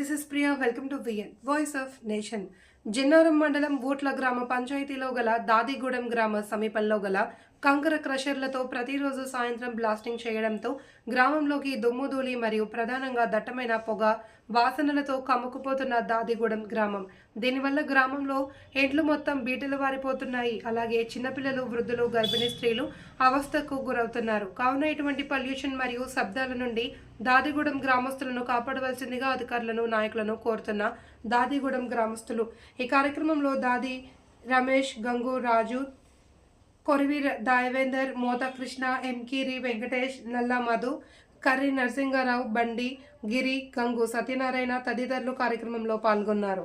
Welcome to VN voice of nation Jinnaram మండలం ఓట్ల గ్రామ పంచాయతీలో గల దాదిగూడెం గ్రామ సమీపంలో గల కంకర క్రషర్లతో ప్రతిరోజు సాయంత్రం బ్లాస్టింగ్ చేయడంతో గ్రామంలోకి దుమ్ముధూళి మరియు ప్రధానంగా దట్టమైన పొగ వాసనలతో కమ్ముకుపోతున్న దాదిగూడెం గ్రామం. దీనివల్ల గ్రామంలో ఇండ్లు మొత్తం బీటలు వారిపోతున్నాయి. అలాగే చిన్నపిల్లలు వృద్ధులు గర్భిణీ స్త్రీలు అవస్థకు గురవుతున్నారు. కావున ఇటువంటి పొల్యూషన్ మరియు శబ్దాల నుండి దాదిగూడెం గ్రామస్తులను కాపాడవలసిందిగా అధికారులను నాయకులను కోరుతున్న దాదిగూడెం గ్రామస్తులు. ఈ కార్యక్రమంలో దాది రమేష్ గంగు రాజు కొరివి దాయవేందర్ మోతకృష్ణ ఎంకిరి వెంకటేష్ నల్ల మధు కర్రి నరసింహారావు బండి గిరి గంగు సత్యనారాయణ తదితరులు కార్యక్రమంలో పాల్గొన్నారు.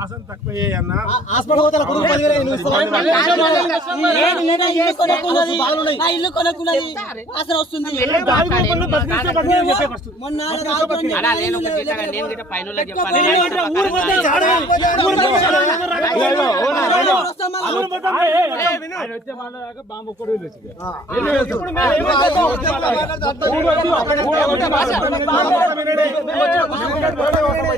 వాసన తక్కువ అన్న హాస్పిటల్ పోతే కుటుంబ పదివేలు. నువ్వు ఇస్తావా? నా ఇల్లు కొనుక్కున్నది వాసన వస్తుంది మొన్న అలా నేను ఒక గిట్ట నేను గిట్ట పైన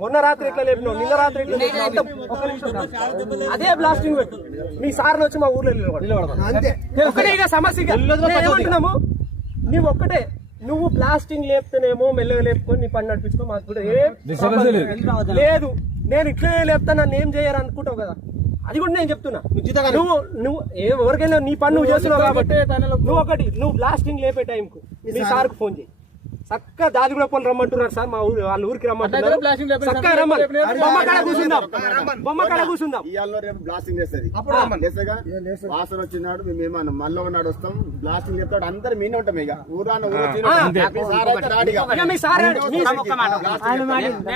మొన్న రాత్రి ఎట్లా లేపినావు? నిన్న రాత్రి లేపినావు. అదే బ్లాస్టింగ్ పెట్టు. మీ సార్ని వచ్చి మా ఊర్లో నిలబడదాం అంతే. ఒకటే ఇక సమస్య ఏమంటున్నాము? నువ్వు ఒక్కటే. నువ్వు బ్లాస్టింగ్ లేపుతానేమో మెల్లగా లేపుకొని నీ పని నడిపించుకో మాకు కూడా ఏం లేదు. నేను ఇట్లే లేపుతా నన్ను ఏం చేయరు అనుకుంటావు కదా. అది కూడా నేను చెప్తున్నా. నువ్వు నువ్వు ఏ- ఎవరికైనా నీ పని నువ్వు చేస్తున్నావు కాబట్టి నువ్వు ఒకటి నువ్వు బ్లాస్టింగ్ లేపే టైంకు. మీ సార్కు ఫోన్ చేయి. చక్క దాది కూడా పోలు రమ్మంటున్నారు సార్ మా ఊరు వాళ్ళ ఊరికి రమ్మంటున్నారు చక్కగా రమ్మని బొమ్మ కాడ కూర్చుందాం బొమ్మ కాడ కూర్చుందాం ఇవాళ రేపు బ్లాస్టింగ్ చేస్తుంది చేస్తేగా వాసన వచ్చినాడు మేము ఏమన్నా మళ్ళీ ఉన్నాడు వస్తాం బ్లాస్టింగ్ చెప్తాడు అందరు మీనే ఉంటాం ఇక ఊరాన నేను-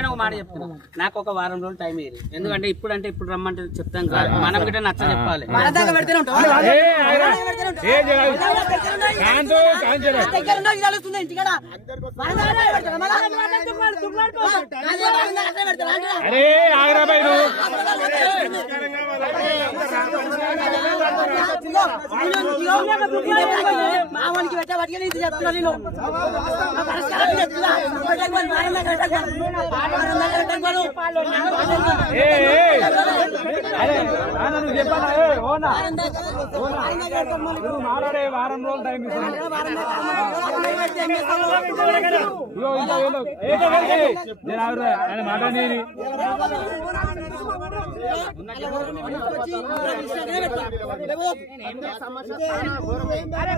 ఒక మాట చెప్తున్నా నాకు ఒక వారం రోజులు టైం ఇయ్యి ఎందుకంటే ఇప్పుడు అంటే ఇప్పుడు రమ్మంటే చెప్తాం కాదు మనం గిట్ట నచ్చ చెప్పాలి మన దగ్గర పెడితేనే ఉంటాం. మన దగ్గర పెడితేనే ఉంటాం. మన దగ్గర పెడితేనే ఉంటాం. నా దగ్గర ఉన్నది తెలుస్తుంది ఇంటికాడ. మన దగ్గర పెడతారా? మన దగ్గర పెడతారా? నా దగ్గర అట్లే పెడతారా? అంటున్నా. మా వానికి పెట్టే వాటికి నేను చెప్తున్నా నేను నా పరిష్కారం చెప్తున్నా పెట్టకపోను, మా ఆయన దగ్గర పెట్టకపోను. మా ఆయన దగ్గర పెట్టకపోను. ఆయన దగ్గర- ఆయన దగ్గర పెట్టకపోను. వారం రోజులు టైం. నేను ఆవిడ ఆయన మాట నేను పెడతా. లేకపోతే